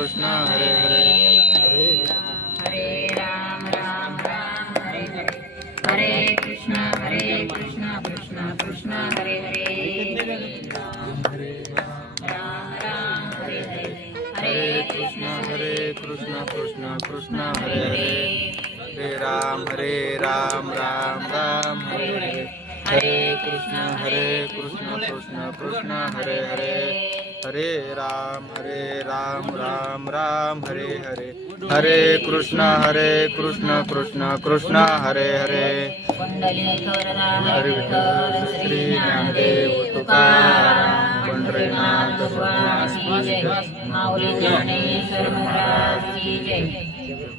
कृष्ण हरे हरे हरे राम राम राम हरे हरे हरे कृष्ण कृष्ण कृष्ण हरे हरे राम राम हरे हरे हरे कृष्ण कृष्ण कृष्ण हरे हरे हरे राम राम राम हरे हरे हरे कृष्ण कृष्ण कृष्ण हरे हरे हरे राम राम राम हरे हरे हरे कृष्ण कृष्ण कृष्ण हरे हरे हरे विठ्ठल श्री ज्ञानदेव तुकाराम पंढरीनाथ भगवान की जय माऊली ज्ञानेश्वर महाराज की जय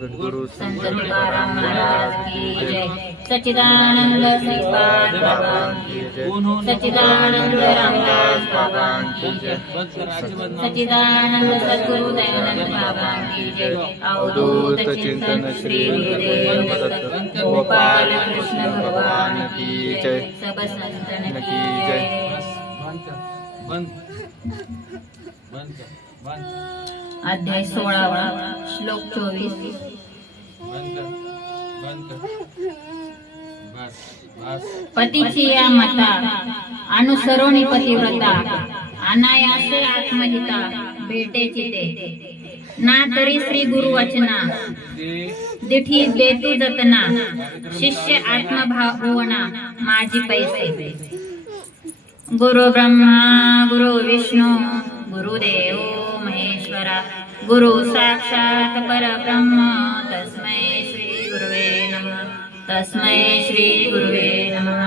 गुरु संत तुकाराम महाराज की जय सच्चिदानंद श्रीपाद बाबा की जय सच्चिदानंद रामदास बाबा की जय सच्चिदानंद सद्गुरु दयानंद बाबा की जय अवधूत चिंतन श्री गुरुदेव दत्त गोपाल कृष्ण भगवान की जय सब संतन की जय अध्याय 16 श्लोक 24 पतीची या मता अनुसरोणी पतिव्रता अनायासे आत्महिता भेटेची ते ना तरी श्री गुरु वचना दिठी देतु जतना शिष्य आत्मभावना माझी पैसे गुरु ब्रह्मा गुरु विष्णू गुरुदेव महेश्वरा गुरु साक्षात परब्रह्म तस्मै श्री गुरुवे नमः तस्मै श्री गुरुवे नमः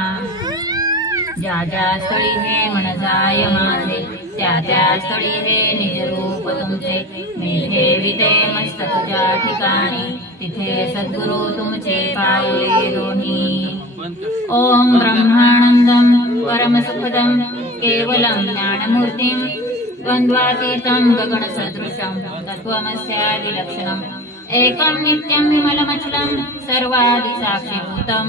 ज्या ज्या स्थळी हे मन जाय माझे त्या त्या स्थळी हे निज रूप तुमचे मी ठेविते मस्तक ज्या ठिकाणी तिथे सद्गुरु तुमचे पावले दोन्ही ओम ब्रह्मानंदम परमसुखदम केवलम ज्ञानमूर्तिं द्वंद्वातीतं गगनसदृशं तत्त्वमस्यादिलक्षणम् एकं नित्यं विमलमचलं सर्वादिसाक्षिभूतं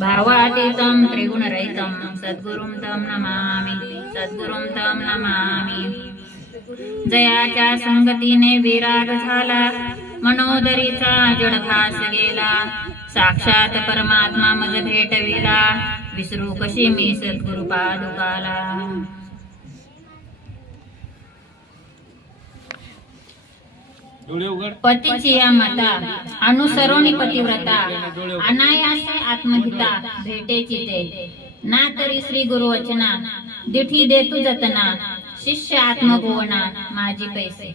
भावातीतं त्रिगुणरहितं सद्गुरुं तं नमामि जयाच्या संगतीने विराग झाला मनोदरीचा जडभास गेला साक्षात परमात्मा मज भेटविला विसरू कशी मी सद्गुरु पादुकाला पतीची या मता अनुसरोणी पतिव्रता अनायासे आत्महिता भेटेची ते ना तरी श्री गुरु वचना दिठी देतु जतना शिष्य आत्मभुवना माझी पैसे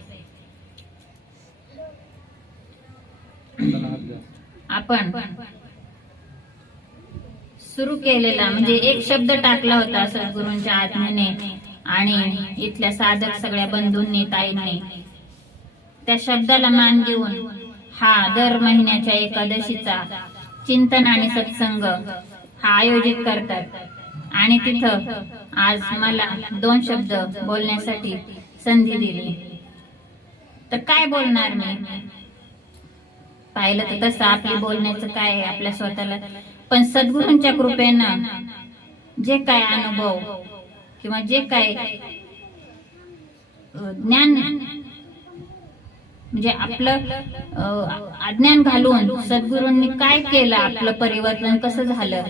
आपण सुरू केलेला म्हणजे एक शब्द टाकला होता सद्गुरूंच्या आज्ञेने आणि इथल्या साधक सगळ्या बंधूंनी ताईंनी त्या शब्दाला मान देऊन हा दर महिन्याच्या एकादशीचा चिंतन आणि सत्संग हा आयोजित करतात आणि तिथं आज मला 2 शब्द बोलण्यासाठी संधी दिली तर काय बोलणार मी पाहिलं तर तसं आपली बोलण्याचं काय आहे आपल्या स्वतःला पण सद्गुरूंच्या कृपेनं जे काय अनुभव किंवा जे काय ज्ञान म्हणजे आपलं अज्ञान घालून सद्गुरूंनी काय केलं आपलं परिवर्तन कसं झालं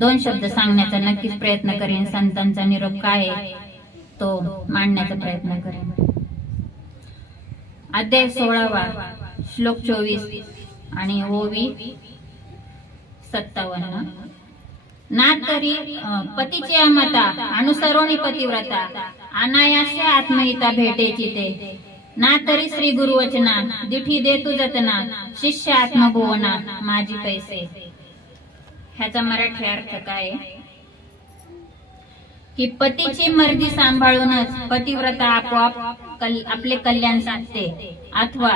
2 शब्द सांगण्याचा नक्कीच प्रयत्न करेन संतांचा निरोप काय तो मांडण्याचा प्रयत्न करेन अध्याय 16 श्लोक 24 आणि ओवी 57 ना तरी पतीची मता अनुसरोणी पतिव्रता अनायासे आत्महिता भेटेची ते ना तरी श्री गुरु वचना दिठी देतु जतना शिष्य आत्मभुवना माझी पैसे ह्याचा मराठी अर्थ काय की पतीची मर्जी सांभाळूनच पतिव्रता आपोआप आपले कल्याण साधते अथवा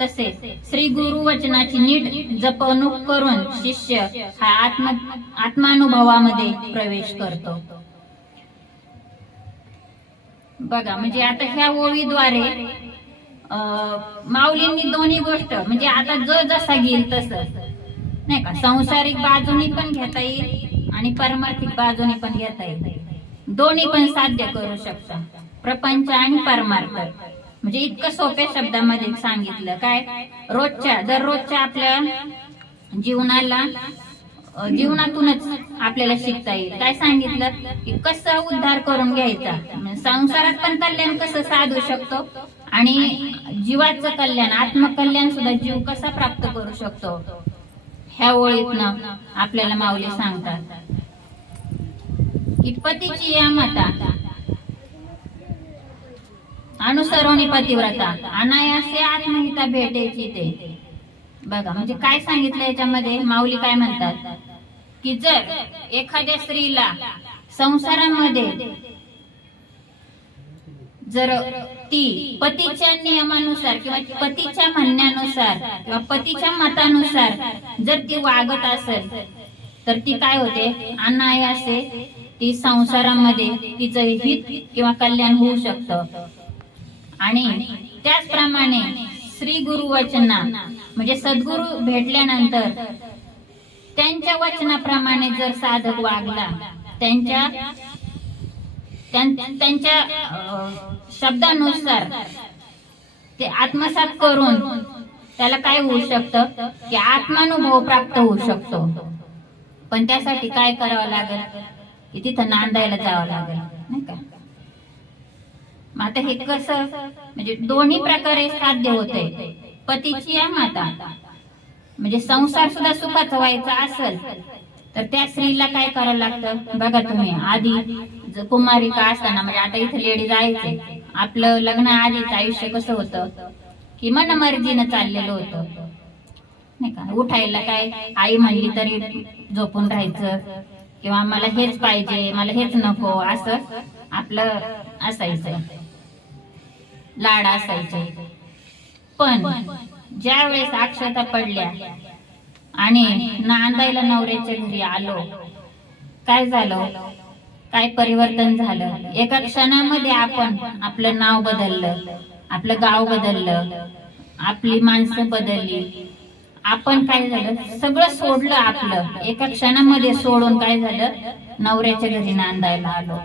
तसेच श्री गुरु वचनाची नीट जपवणूक करून शिष्य हा आत्मानुभवामध्ये प्रवेश करतो बघा म्हणजे आता ह्या ओवीद्वारे माऊलींनी दोन्ही गोष्ट म्हणजे आता जो जसा घेईल तसं नाही का सांसारिक बाजूनी पण घेता येईल आणि परमार्थिक बाजूनी पण घेता येईल दोन्ही पण साध्य करू शकता प्रपंच आणि परमार्थ म्हणजे इतकं सोप्या शब्दामध्ये सांगितलं. काय रोजच्या दररोजच्या आपल्या जीवनातूनच आपल्याला शिकता येईल. काय सांगितलं की कसं उद्धार करून घ्यायचा, संसारात पण कल्याण कसं साधू शकतो आणि जीवाचं कल्याण, आत्मकल्याण सुद्धा जीव कसा प्राप्त करू शकतो, ह्या ओळीतनं आपल्याला माऊली सांगतात की पतीची या माता अनुसरवणी पतिव्रता अनायासे आत्महिता भेटायची ते. बघा म्हणजे काय सांगितलं याच्यामध्ये. माऊली काय म्हणतात की जर एखाद्या स्त्रीला संसारामध्ये जर ती पतीच्या नियमानुसार किंवा पतीच्या म्हणण्यानुसार किंवा पतीच्या मतानुसार जर ती वागत असेल तर ती काय होते, अनायासे ती संसारामध्ये तिचं हित किंवा कल्याण होऊ शकतं. आणि त्याचप्रमाणे श्री गुरु वचना म्हणजे सद्गुरु भेटल्यानंतर त्यांच्या वचनाप्रमाणे जर साधक वागला, त्यांच्या शब्दानुसार ते आत्मसात करून त्याला काय होऊ शकतं की आत्मानुभव प्राप्त होऊ शकतो. पण त्यासाठी काय करावं लागेल की तिथं नांदायला जावं लागेल, नाही का. मग आता हे कसं म्हणजे दोन्ही प्रकारे साध्य होतंय. पतीची या माता म्हणजे संसार सुद्धा सुखाचा व्हायचा असेल तर त्या स्त्रीला काय करावं लागतं. बघा तुम्ही आधी कुमारिका असताना म्हणजे आता इथे लेडीज आहे, आपलं लग्न आधीच आयुष्य कसं होतं की मनमर्जीनं चाललेलं होतं, नाही का. उठायला काय आई म्हणली तरी झोपून राहायचं किंवा मला हेच पाहिजे, मला हेच नको, असं आपलं असायचं, लाड असायचे. पण ज्या वेळेस अक्षता पडल्या आणि नांदायला नवऱ्याच्या घरी आलो, काय झालं, काय परिवर्तन झालं. एका क्षणामध्ये आपण आपलं नाव बदललं, आपलं गाव बदललं, आपली माणसं बदलली. आपण काय झालं, सगळं सोडलं आपलं एका क्षणामध्ये सोडून काय झालं, नवऱ्याच्या घरी नांदायला आलो.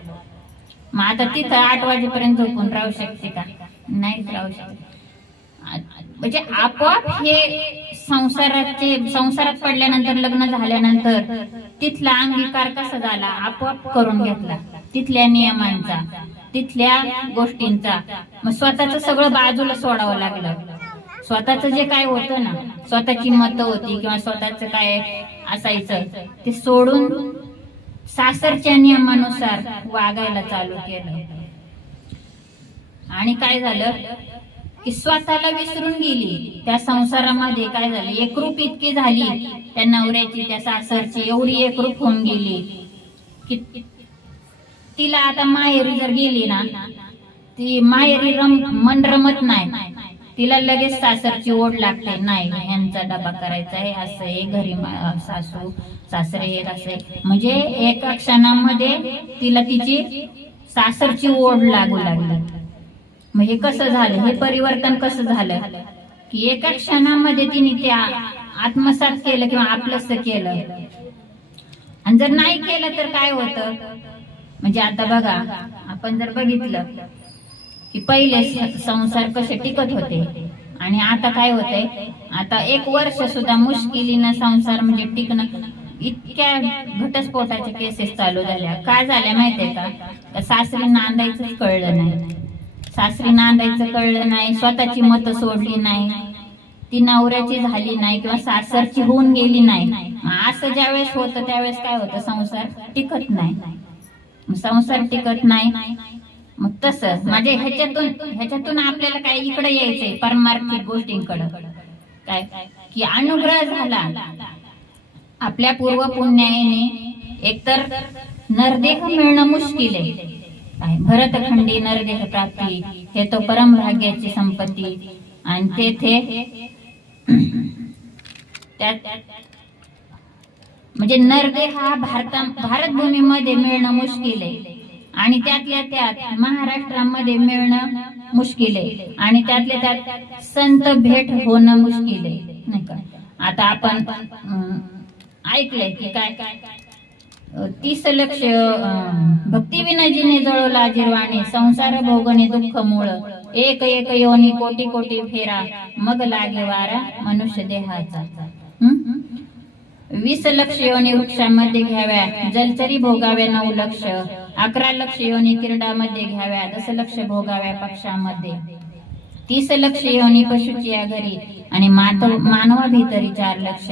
मग आता तिथं 8 वाजेपर्यंत झोपून राहू शकते का? नाही राहू शकत. म्हणजे आपोआप हे संसारात पडल्यानंतर, लग्न झाल्यानंतर तिथला अंगीकार कसा झाला, आपोआप करून घेतला तिथल्या नियमांचा, तिथल्या गोष्टींचा. मग स्वतःच सगळं बाजूला सोडावं लागलं. स्वतःच जे काय होतं ना, स्वतःची मतं होती किंवा स्वतःच काय असायचं ते सोडून सासरच्या नियमानुसार वागायला चालू केलं. आणि काय झालं की स्वतःला विसरून गेली. त्या संसारामध्ये काय झालं, एकरूप इतकी झाली त्या नवऱ्याची, त्या सासरची, एवढी एकरूप होऊन गेली की तिला आता माहेरी जर गेली ना, ती माहेरी मन रमत नाही. तिला लगेच सासरची ओढ लागते. नाही, यांचा डबा करायचा आहे, असं आहे, घरी सासू सासरे येत असे. म्हणजे एका क्षणामध्ये तिला तिची सासरची ओढ लागू लागली. मग हे कसं झालं, हे परिवर्तन कसं झालं की एका क्षणामध्ये तिने ते आत्मसात केलं किंवा आपलंच केलं. आणि जर नाही केलं तर काय होतं, म्हणजे आता बघा आपण जर बघितलं की पहिले संसार कसे टिकत होते आणि आता काय होतंय, आता 1 वर्ष सुद्धा मुश्किलीनं संसार म्हणजे टिकणं, इतक्या घटस्फोटाच्या केसेस चालू झाल्या. काय झाल्या माहितीये का, सासरी नांदायचंच कळलं नाही. सासरी नांदायचं कळलं नाही, स्वतःची मतं सोडली नाही, ती नवऱ्याची झाली नाही किंवा सासरची होऊन गेली नाही. असं ज्यावेळेस होतं त्यावेळेस काय होतं, संसार टिकत नाही. संसार टिकत नाही. मग तसं म्हणजे ह्याच्यातून आपल्याला काय इकडे यायचंय परमार्थिक गोष्टींकडे, काय की अनुग्रह झाला आपल्या पूर्व पुण्याने. एकतर नरदेह मिळणं मुश्किल आहे, भरतखंडी नरदेह प्राप्ती हे तो परम भाग्याची संपत्ती. आणि तेथे त्यात म्हणजे नरदेह हा भारतभूमीमध्ये मिळणं मुश्किल आहे आणि त्यातल्या त्यात महाराष्ट्रामध्ये मिळणं मुश्किल आहे आणि त्यातल्या त्यात संत भेट होणं मुश्किल आहे, नाही का. आता आपण ऐकलंय की काय 30 लक्ष भक्ती विनजीने जळवला जिरवाणे, संसार भोगणे दुःख मूळ, एक एक योनी कोटी कोटी फेरा मग लागे वारा मनुष्य देहाचा. 20 लक्ष योनी वृक्षामध्ये घ्याव्या जलचरी भोगाव्या 9 लक्ष. 11 लक्ष योनी किरडामध्ये घ्याव्या 10 लक्ष भोगाव्या पक्षामध्ये. 30 लक्ष योनी पशुची या घरी आणि मानवा भीतरी 4 लक्ष.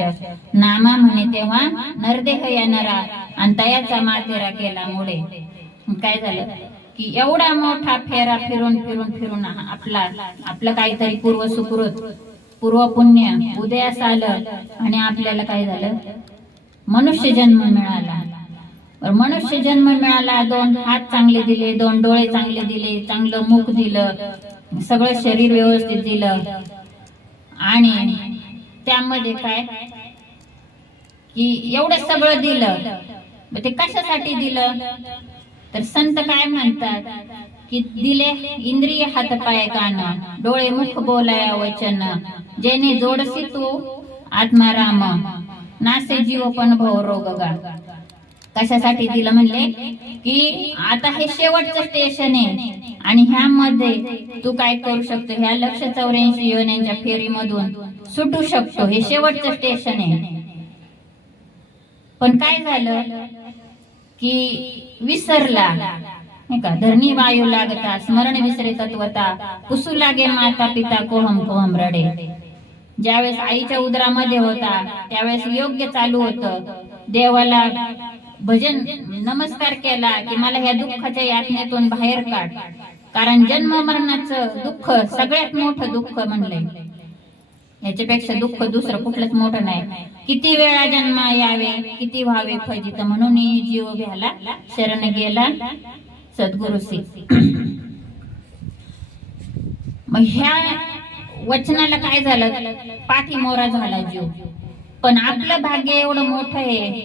नामा म्हणे तेव्हा नरदेह या नरा आणि तयाचा मातेरा केला मुळे. काय झालं की एवढा मोठा फेरा फिरून फिरून फिरून आपलं काहीतरी पूर्व सुकृत पूर्व पुण्य उदयास आलं आणि आपल्याला काय झालं, मनुष्य जन्म मिळाला. मनुष्य जन्म मिळाला, 2 हात चांगले दिले, 2 डोळे चांगले दिले, चांगलं मुख दिलं, सगळं शरीर व्यवस्थित दिलं. आणि त्यामध्ये काय की एवढं सगळं दिलं, ते कशासाठी दिलं तर संत काय म्हणतात की दिले इंद्रिय हात पाय कान डोळे मुख बोलाया वचन जेणे जोडसी तू आत्माराम नासे जीव पण भव रोग गा. कशासाठी दिलं म्हणले की आता हे शेवटचं स्टेशन आहे आणि ह्यामध्ये तू काय करू शकतो, ह्या 184 योन्यांच्या फेरीमधून सुटू शकतो. हे शेवटचं स्टेशन आहे. पण काय झालं की विसरला नाही का, धरणी वायू लागता स्मरण विसरे तत्वता पुसू लागे माता पिता कोहम कोहम रडे. ज्यावेळेस आईच्या उदरामध्ये होता त्यावेळेस योग्य चालू होतं, देवाला भजन नमस्कार केला की मला ह्या दुःखाच्या यातनेतून बाहेर काढ. कारण जन्म मरणाचं दुःख सगळ्यात मोठं दुःख म्हणलंय, याच्यापेक्षा दुःख दुसरं कुठलंच मोठं नाही. किती वेळा जन्म यावे किती व्हावे फजित म्हणून जीव घ्याला शरण गेला सद्गुरुसी. मग ह्या वचनाला काय झालं, पाठीमोरा झाला जीव. पण आपलं भाग्य एवढं मोठं आहे,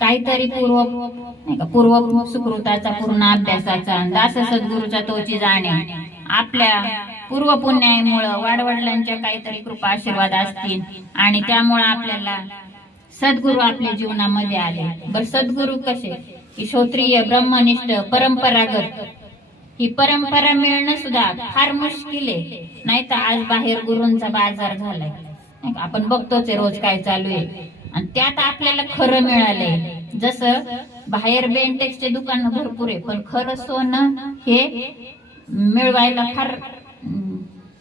काहीतरी पूर्व सुकृताचा पूर्ण अभ्यासाचा दास सद्गुरूचा तोची जाणे, आपल्या पूर्व पुण्यामुळं वाडवडिलांच्या काहीतरी कृपा आशीर्वाद असतील आणि त्यामुळे आपल्याला सद्गुरू आपल्या जीवनामध्ये आले. बर सद्गुरू कसे की क्षत्रिय ब्रह्मनिष्ठ परंपरागत. ही परंपरा मिळणं सुद्धा फार मुश्किल आहे. नाही तर आज बाहेर गुरूंचा बाजार झालाय, आपण बघतोच रोज काय चालू आहे. आणि त्यात आपल्याला खरं मिळालंय. जसं बाहेर बेंटेक्सचे दुकान भरपूर आहे, पण खरं सोनं हे मिळवायला फार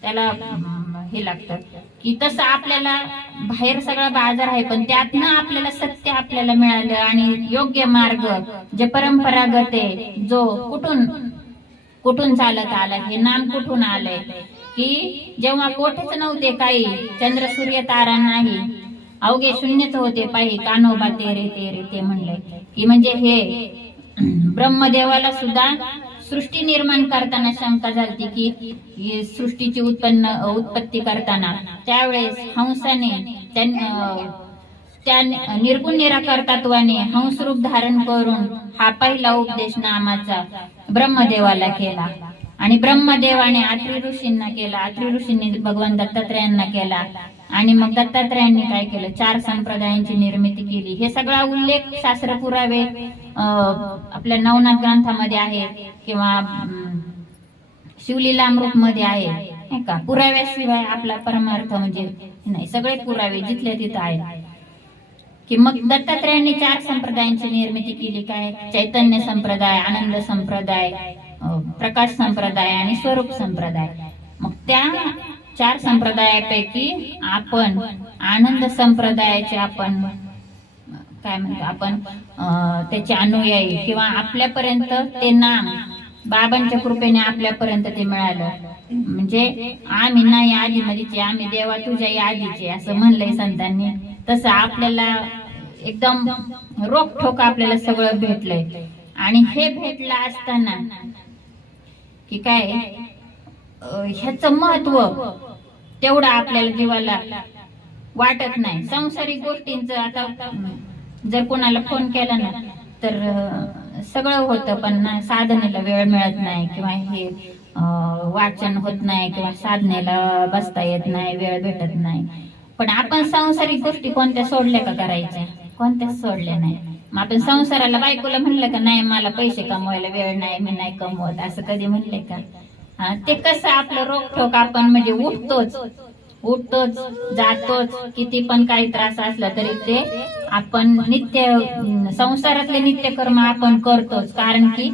त्याला हे लागतं की तसं आपल्याला बाहेर सगळा बाजार आहे, पण त्यातनं आपल्याला सत्य आपल्याला मिळालं. आणि योग्य मार्ग जे परंपरागत आहे, जो कुठून चालत आला, हे नाम कुठून आलंय की जेव्हा कोठेच नव्हते काही, चंद्र सूर्य तारा नाही, अवघे शून्यच होते पायी कानोबा तेरे तेरे ते म्हणले की म्हणजे हे ब्रह्मदेवाला सुद्धा सृष्टी निर्माण करताना शंका झाली की सृष्टीची उत्पत्ती करताना त्यावेळेस हंसाने त्या निर्गुण निराकार तत्वाने हंस रूप धारण करून हा पहिला उपदेश नामाचा ब्रह्मदेवाला केला. आणि ब्रह्मदेवाने आत्री ऋषींना केला, आत्री ऋषींनी भगवान दत्तात्रयांना केला. आणि मग दत्तात्रयांनी काय केलं, 4 संप्रदायांची निर्मिती केली. हे सगळा उल्लेख शास्त्र पुरावे आपल्या नवनाथ ग्रंथामध्ये आहे किंवा शिवलीलामृत मध्ये आहे, नाही का. पुराव्याशिवाय आपला परमार्थ म्हणजे नाही, सगळे पुरावे जिथल्या तिथं आहेत. की मग दत्तात्रयांनी 4 संप्रदायांची निर्मिती केली. काय, चैतन्य संप्रदाय, आनंद संप्रदाय, प्रकाश संप्रदाय आणि स्वरूप संप्रदाय. मग त्या 4 संप्रदायापैकी आपण आनंद संप्रदायाचे आपण काय म्हणतो, आपण त्याचे अनुयायी किंवा आपल्यापर्यंत ते नाम बाबांच्या कृपेने आपल्यापर्यंत ते मिळालं. म्हणजे आम्ही नाही आधी मधीचे, आम्ही देवा तुझ्या यादीचे असं म्हणलंय संतांनी. तसं आपल्याला एकदम रोखठोक आपल्याला सगळं भेटलंय. आणि हे भेटलं असताना की काय ह्याचं महत्व तेवढं आपल्याला जीवाला वाटत नाही. सांसारिक गोष्टींचं आता जर कोणाला फोन केला ना तर सगळं होतं, पण साधनेला वेळ मिळत नाही किंवा हे वाचन होत नाही किंवा साधनेला बसता येत नाही, वेळ भेटत नाही. पण आपण सांसारिक गोष्टी कोणत्या सोडल्या का करायच्या, कोणत्याच सोडल्या नाही. मग आपण संसाराला बायकोला म्हणलं का नाही मला पैसे कमवायला वेळ नाही, मी नाही कमवत, असं कधी म्हणले का. ते कसं आपलं रोखोक आपण म्हणजे उठतोच जातोच, किती पण काही त्रास असला तरी ते आपण संसारातले नित्यकर्म आपण करतोच, कारण की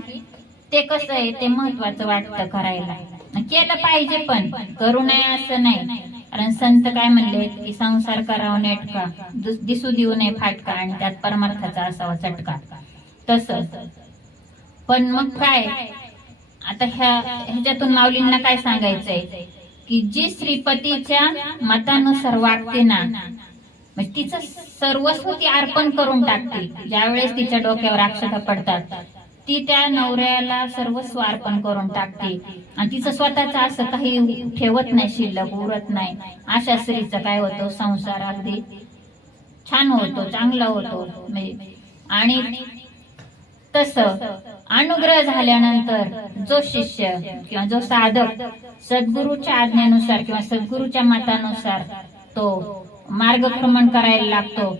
ते कसं आहे, ते महत्वाचं वाटतं करायला. केलं पाहिजे पण करू नये असं नाही, कारण संत काय म्हणले की संसार करावा नेटका, दिसू देऊ नये फाटका, आणि त्यात परमार्थाचा असावा चटका. तसं पण मग काय, आता ह्याच्यातून माऊलींना काय सांगायचंय की जी श्रीपतीच्या मतानुसार वागते ना, म्हणजे तिचं सर्वस्व ती अर्पण करून टाकते. ज्यावेळेस तिच्या डोक्यावर अक्षता पडतात ती त्या नवऱ्याला सर्वस्व अर्पण करून टाकते, आणि तिचं स्वतःच असं काही ठेवत नाही, शिल्लक उरत नाही. अशा स्त्रीचं काय होतं, संसार अगदी छान होतो, चांगला होतो. आणि तसं अनुग्रह झाल्यानंतर जो शिष्य किंवा जो साधक सद्गुरूच्या आज्ञेनुसार किंवा सद्गुरूच्या मतानुसार तो मार्गक्रमण करायला लागतो,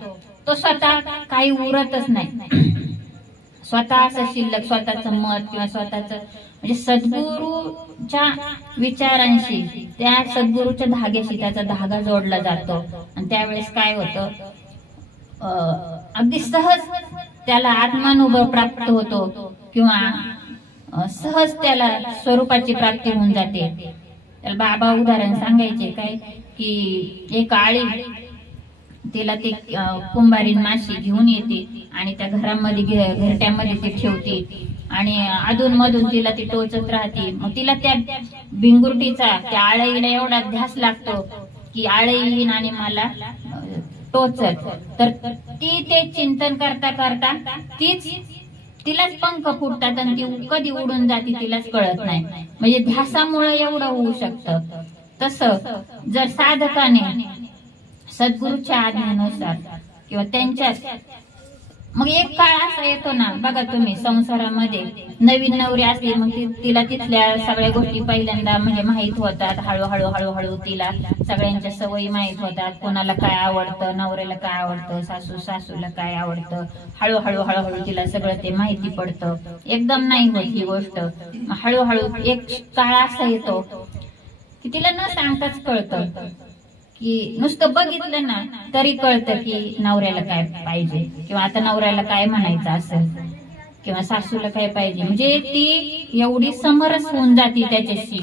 तो स्वतः काही उरतच नाही. स्वतः असं शिल्लक स्वतःच मत किंवा स्वतःच म्हणजे सद्गुरूच्या विचारांशी, त्या सद्गुरूच्या धाग्याशी त्याचा धागा जोडला जातो. आणि त्यावेळेस काय होतं, अगदी सहज त्याला आत्मानुभव प्राप्त होतो, किंवा सहज त्याला स्वरूपाची प्राप्ती होऊन जाते. त्याला बाबा उदाहरण सांगायचे काय की एक आळी, तिला ते कुंभारीन माशी घेऊन येते आणि त्या घरट्यामध्ये ती ठेवते, आणि अधून मधून तिला ती टोचत राहते. मग तिला त्या भिंगुरटीचा, त्या आळईला एवढा ध्यास लागतो की आळई येईन आणि मला टोचत, तर ती ते चिंतन करता करता तिलाच पंख फुटतात आणि ती कधी उडून जाते तिलाच कळत नाही. म्हणजे ध्यासामुळे एवढं होऊ शकतं. तसं जर साधकाने सद्गुरूच्या आज्ञेनुसार किंवा त्यांच्यात, मग एक काळ असा येतो ना, बघा तुम्ही संसारामध्ये नवीन नवरी असली, मग तिला तिथल्या सगळ्या गोष्टी पहिल्यांदा म्हणजे माहित होतात. हळूहळू तिला सगळ्यांच्या सवयी माहित होतात. कोणाला काय आवडतं, नवऱ्याला काय आवडतं, सासूला काय आवडतं, हळूहळू तिला सगळं ते माहिती पडतं. एकदम नाही होत ही गोष्ट. हळूहळू एक काळ असा येतो की तिला न सांगताच कळतं, की नुसतं बघितलं ना तरी कळतं की नवऱ्याला काय पाहिजे, किंवा आता नवऱ्याला काय म्हणायचं असेल, किंवा सासूला काय पाहिजे. म्हणजे ती एवढी समरस होऊन जाते त्याच्याशी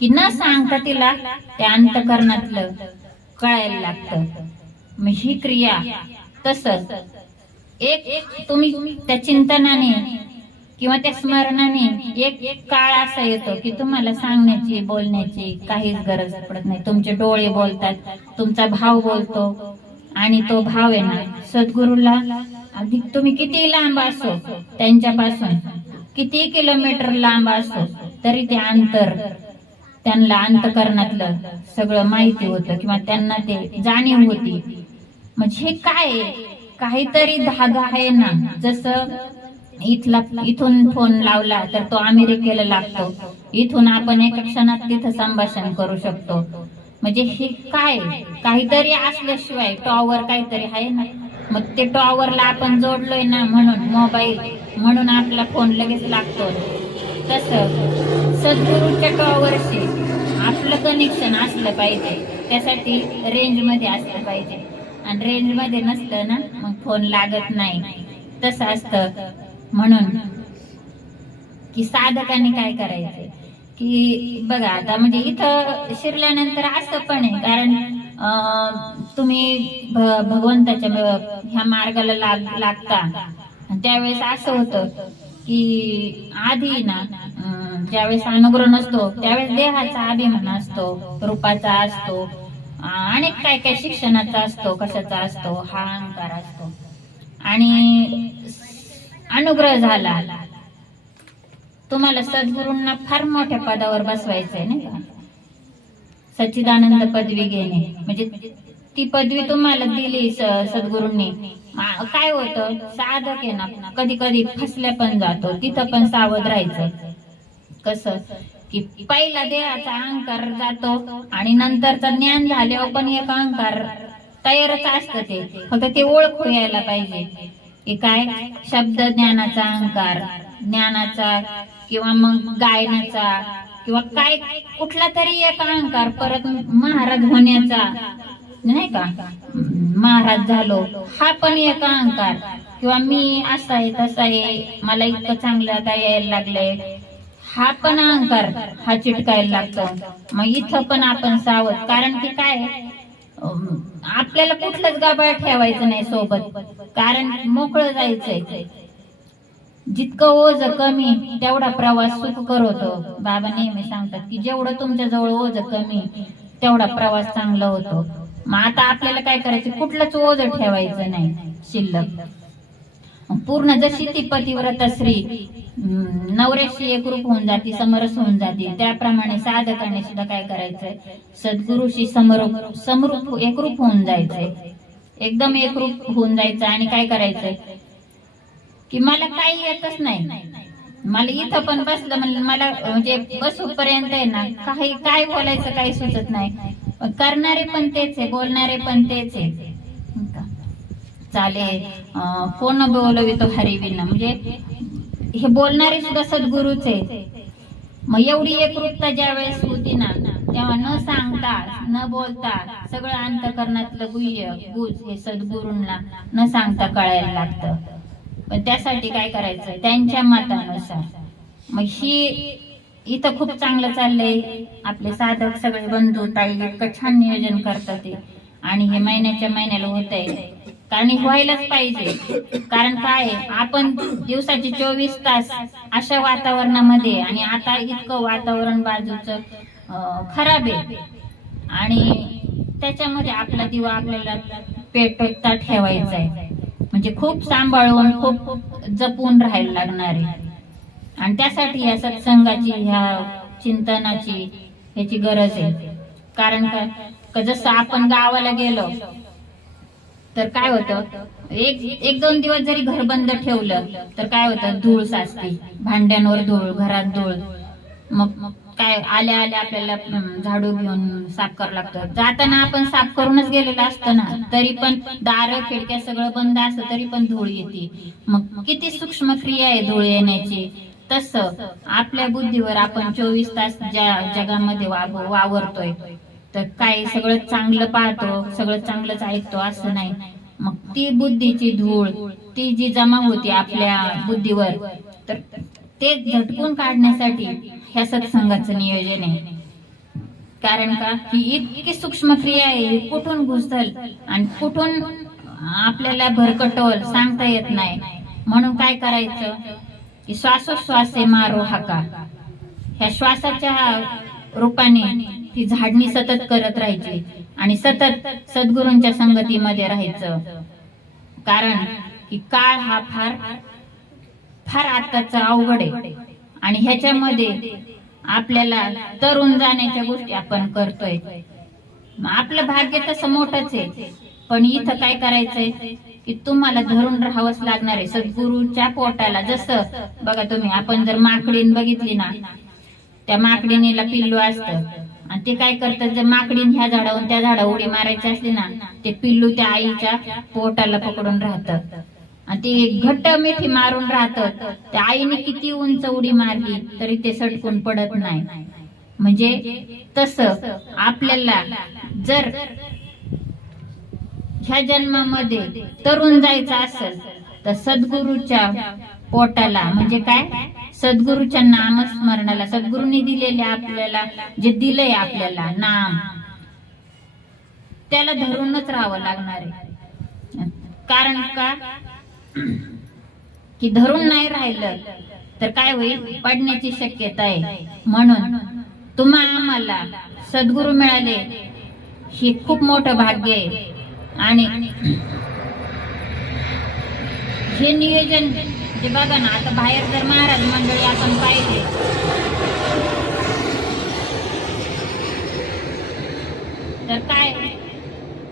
की न सांगता तिला त्या अंतकरणातलं कळायला लागतं. मग ही क्रिया तसंच एक तुम्ही त्या चिंतनाने किंवा त्या स्मरणाने एक काळ असा येतो की तुम्हाला सांगण्याची, बोलण्याची काहीच गरज पडत नाही. तुमचे डोळे बोलतात, तुमचा भाव बोलतो, आणि तो भाव आहे ना सद्गुरूला, अगदी तुम्ही किती लांब असो त्यांच्यापासून, किती किलोमीटर लांब असो, तरी ते त्यांना अंतकरणातलं सगळं माहिती होतं, किंवा त्यांना ते जाणीव होती. म्हणजे हे काय, काहीतरी धागा आहे ना. जसं इथून फोन लावला तर तो अमेरिकेला लागतो, इथून आपण एका क्षणात तिथं संभाषण करू शकतो. म्हणजे हे काय, काहीतरी असल्याशिवाय टॉवर काहीतरी आहे ना. मग ते टॉवरला आपण जोडलोय ना, म्हणून मोबाईल, म्हणून आपला फोन लगेच लागतो. तसं सद्गुरूच्या टॉवरशी आपलं कनेक्शन असलं पाहिजे, त्यासाठी रेंज मध्ये असलं पाहिजे. आणि रेंज मध्ये नसलं ना मग फोन लागत नाही. तसं असतं. म्हणून की साधकाने काय करायचं की बघा, आता म्हणजे इथं शिरल्यानंतर असं पण आहे, कारण तुम्ही भगवंताच्या ह्या मार्गाला लागता, त्यावेळेस असं होतं की आधी ना ज्यावेळेस अनुग्रह नसतो त्यावेळेस देहाचा अभिमान असतो, रूपाचा असतो, अनेक काय काय शिक्षणाचा असतो, कशाचा असतो, हा अहंकार असतो. आणि अनुग्रह झाला, तुम्हाला सद्गुरूंना फार मोठ्या पदावर बसवायचंय नाही का, सच्चिदानंद पदवी घेणे, म्हणजे ती पदवी तुम्हाला दिली सद्गुरूंनी. काय होतं, साधक आहे ना कधी कधी फसल्या पण जातो, तिथं पण सावध राहायचं. कसं की पहिला देहाचा अहंकार जातो, आणि नंतरचा ज्ञान झाल्यावर पण एक अहंकार तयारच असतं. ते फक्त ते ओळखू यायला पाहिजे की काय, शब्द ज्ञानाचा अहंकार, ज्ञानाचा किंवा मग गायनाचा किंवा काय कुठला तरी एक अहंकार परत महाराज होण्याचा, नाही का, महाराज झालो हा पण एक अहंकार, किंवा मी असा आहे तसा आहे, मला इतकं चांगलं आता यायला लागलंय, हा पण अहंकार हा चिटकायला लागतो. मग इथं पण आपण सावध, कारण की काय आपल्याला कुठलंच गाभाळ ठेवायचं नाही सोबत, कारण मोकळं जायचंय. जितकं ओझ कमी तेवढा प्रवास सुखकर होतो. बाबा नेहमी सांगतात की जेवढं तुमच्या जवळ ओझ कमी तेवढा प्रवास चांगला होतो. मग आता आपल्याला काय करायचं, कुठलंच ओझ ठेवायचं नाही शिल्लक. पूर्ण जशी ती पतिव्रता स्त्री नवऱ्याशी एकरूप होऊन जाते, समरस होऊन जाते, त्याप्रमाणे साधकाने सुद्धा काय करायचंय, सद्गुरूशी समरूप एकरूप होऊन जायचंय, एकदम एकरूप होऊन जायचं. आणि काय करायचंय की मला काही येतच नाही, मला इथं पण बसलं म्हणलं मला म्हणजे बसूपर्यंत आहे ना काही काय बोलायचं काही सुचत नाही. करणारे पण तेच आहे, बोलणारे पण तेच आहे. चालेल कोण बोलवितो हरिविना, म्हणजे हे बोलणारे सुद्धा सद्गुरूच आहे. मग एवढी एकरूपता ज्या वेळेस होती ना, तेव्हा न सांगता न बोलता सगळं अंतःकरणातलं गुज हे सद्गुरूंना न सांगता कळायला लागतं. पण त्यासाठी काय करायचं, त्यांच्या मतानुसार. मग ही इथं खूप चांगलं चाललंय, आपले साधक सगळे बंधू ताई इतकं छान नियोजन करतात ते, आणि हे महिन्याच्या महिन्याला होतंय. कारण व्हायलाच पाहिजे, कारण काय आपण दिवसाचे 24 तास अशा वातावरणामध्ये, आणि आता इतकं वातावरण बाजूचं खराब आहे, आणि त्याच्यामध्ये आपला दिवा आपल्याला पेटवता ठेवायचा आहे. म्हणजे खूप सांभाळून खूप जपून राहायला लागणार आहे. आणि त्यासाठी या सत्संगाची, ह्या चिंतनाची ह्याची गरज आहे. कारण का जसं आपण गावाला गेलो तर काय होतं, एक दोन दिवस जरी घर बंद ठेवलं तर काय होतं, धूळ साचते, भांड्यांवर धूळ, घरात धूळ. मग काय आल्या आल्या आपल्याला झाडू घेऊन साफ करावं लागतं. जाताना आपण साफ करूनच गेलेलं असतं ना, तरी पण दारं खिडक्या सगळं बंद असतं तरी पण धूळ येते. मग किती सूक्ष्म क्रिया आहे धूळ येण्याची. तसं आपल्या बुद्धीवर आपण 24 तास ज्या जगामध्ये वावरतोय तर काय सगळं चांगलं पाहतो, सगळं चांगलंच ऐकतो असं नाही. मग ती बुद्धीची धूळ ती जी जमा होती आपल्या बुद्धीवर, तर ते झटकून काढण्यासाठी ह्या सत्संगाचं नियोजन आहे. कारण का ही इतकी सूक्ष्म क्रिया आहे, कुठून घुसल आणि कुठून आपल्याला भरकटवल सांगता येत नाही. म्हणून काय करायचं की श्वासोश्वासे मारो हाका, ह्या श्वासाच्या रूपाने ती झाडणी सतत करत राहायची आणि सतत सद्गुरूंच्या संगतीमध्ये राहायचं. कारण की काळ हा फार फार आताचा अवघड आहे, आणि ह्याच्यामध्ये आपल्याला तरुण जाण्याच्या गोष्टी आपण करतोय. आपलं भाग्य तसं मोठंच आहे, पण इथं काय करायचंय की तुम्हाला धरून राहावंच लागणार आहे सद्गुरूच्या पोटाला. जसं बघा तुम्ही, आपण जर माकडीन बघितली ना, त्या माकडीनीला पिल्लू असतं, आणि ते काय करतात, जर माकडीन ह्या झाडावरून त्या झाडा उडी मारायची असली ना, ते पिल्लू त्या आईच्या पोटाला पकडून राहतं, आणि ते घट्ट मिठी मारून राहतं. त्या आईने किती उंच उडी मारली तरी ते सटकून पडत नाही. म्हणजे तसं आपल्याला जर ह्या जन्मामध्ये तरुण जायचं असेल तर सद्गुरूच्या पोटाला, म्हणजे काय, सद्गुरूच्या नामस्मरणाला, सद्गुरूंनी दिलेले आपल्याला जे दिलंय आपल्याला नाम, त्याला धरूनच राहावं लागणार आहे. कारण का की धरून नाही राहिलं तर काय होईल, पडण्याची शक्यता आहे. म्हणून आम्हाला सद्गुरू मिळाले हे खूप मोठं भाग्य आहे. आणि हे नियोजन जे बघा ना, आता बाहेर जर महाराज मंडळी आपण पाहिले तर काय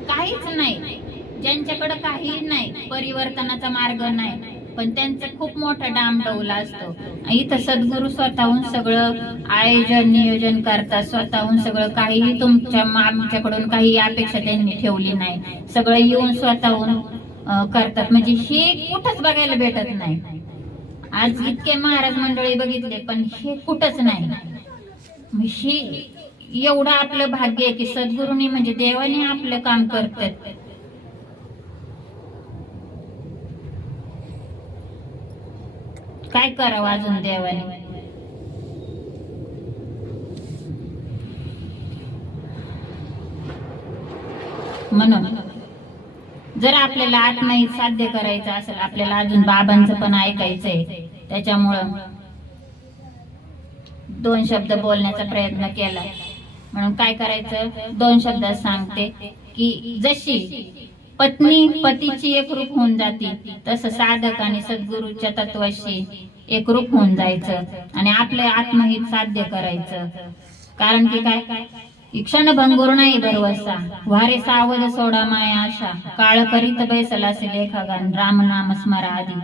काहीच नाही, ज्यांच्याकडे काही नाही, परिवर्तनाचा मार्ग नाही, पण त्यांचं खूप मोठा डामडौला असतो. इथं सद्गुरू स्वतःहून सगळं आयोजन नियोजन करतात, स्वतःहून सगळं, काही तुमच्या आमच्याकडून काही अपेक्षा त्यांनी ठेवली नाही, सगळं येऊन स्वतःहून करतात. म्हणजे हे कुठंच बघायला भेटत नाही. आज इतके महाराज मंडळी बघितले पण हे कुठंच नाही. ही एवढं आपलं भाग्य आहे की सद्गुरूंनी म्हणजे देवाने आपलं काम करतात. काय करावं अजून देवाने? म्हणून जर आपल्याला आत्महित साध्य करायचं असेल, आपल्याला अजून बाबांचं पण ऐकायचंय, त्याच्यामुळं 2 शब्द बोलण्याचा प्रयत्न केला. म्हणून काय करायचं, 2 शब्दात सांगते की जशी पत्नी पतीची एकरूप होऊन जाते, तसं साधक आणि सद्गुरूच्या तत्वाशी एकरूप होऊन जायचं आणि आपले आत्महित साध्य करायचं. कारण की काय, क्षणभंगुर नाही भरवसा, वारे सावध सोडा माया आशा, काळ करीत बैसलासे लेखागान, राम नाम स्मरा आधी.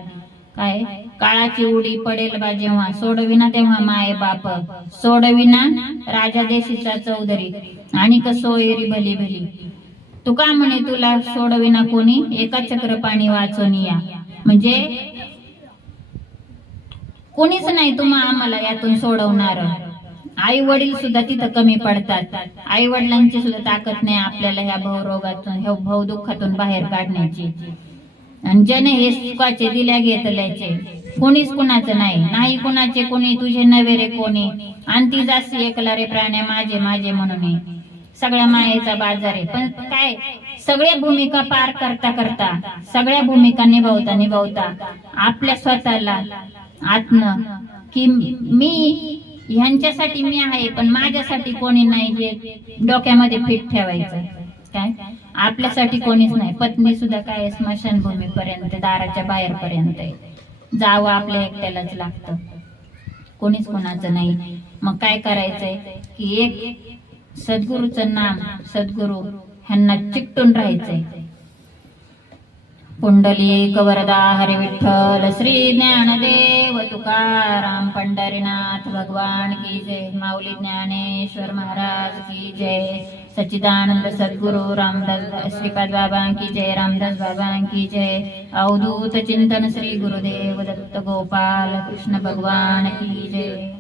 काय, काळाची उडी पडेल बा जेव्हा, सोडविना तेव्हा माये बाप, सोडविना राजा देशीचा चौधरी, आणि सोयरी भली भली. तुका म्हणे तुला सोडविना कोणी, एका चक्र पाणी वाचून या. म्हणजे कोणीच नाही तुम्हा आम्हाला यातून सोडवणार. आई वडील सुद्धा तिथं कमी पडतात. आई वडिलांची सुद्धा ताकद नाही आपल्याला ह्या भवरोगातून, ह्या भवदुःखातून बाहेर काढण्याची. आणि जने हे सुखाचे दिल्या घेतल्याचे, कोणीच कुणाचं नाही कुणाचे कोणी, तुझे नवे रे कोणी, आणि ती जास्ती एकला रे प्राण्या माझे माझे म्हणून. सगळ्या मायेचा बाजार आहे. पण काय, सगळ्या भूमिका पार करता करता, सगळ्या भूमिका निभावता आपल्या स्वतःला आत्म की मी ह्यांच्यासाठी मी आहे पण माझ्यासाठी कोणी नाही, हे डोक्यामध्ये फिट ठेवायचं. काय, आपल्यासाठी कोणीच नाही. पत्नी सुद्धा काय स्मशानभूमी पर्यंत, दाराच्या बाहेर पर्यंत जावं आपल्या एकट्यालाच लागतं, कोणीच कोणाचं नाही. मग काय करायचंय की एक सद्गुरूचं नाम, सद्गुरू ह्यांना चिकटून राहायचंय. पुंडलिक वरदा हरी विठ्ठल, श्री ज्ञानदेव तुकाराम, पंढरीनाथ भगवान की जय, माऊली ज्ञानेश्वर महाराज की जय, सच्चिदानंद सद्गुरु रामदास श्रीपाद बाबा की जय, रामदास बाबा की जय, अवधूत चिंतन श्री गुरुदेव दत्त गोपाल कृष्ण भगवान की जय.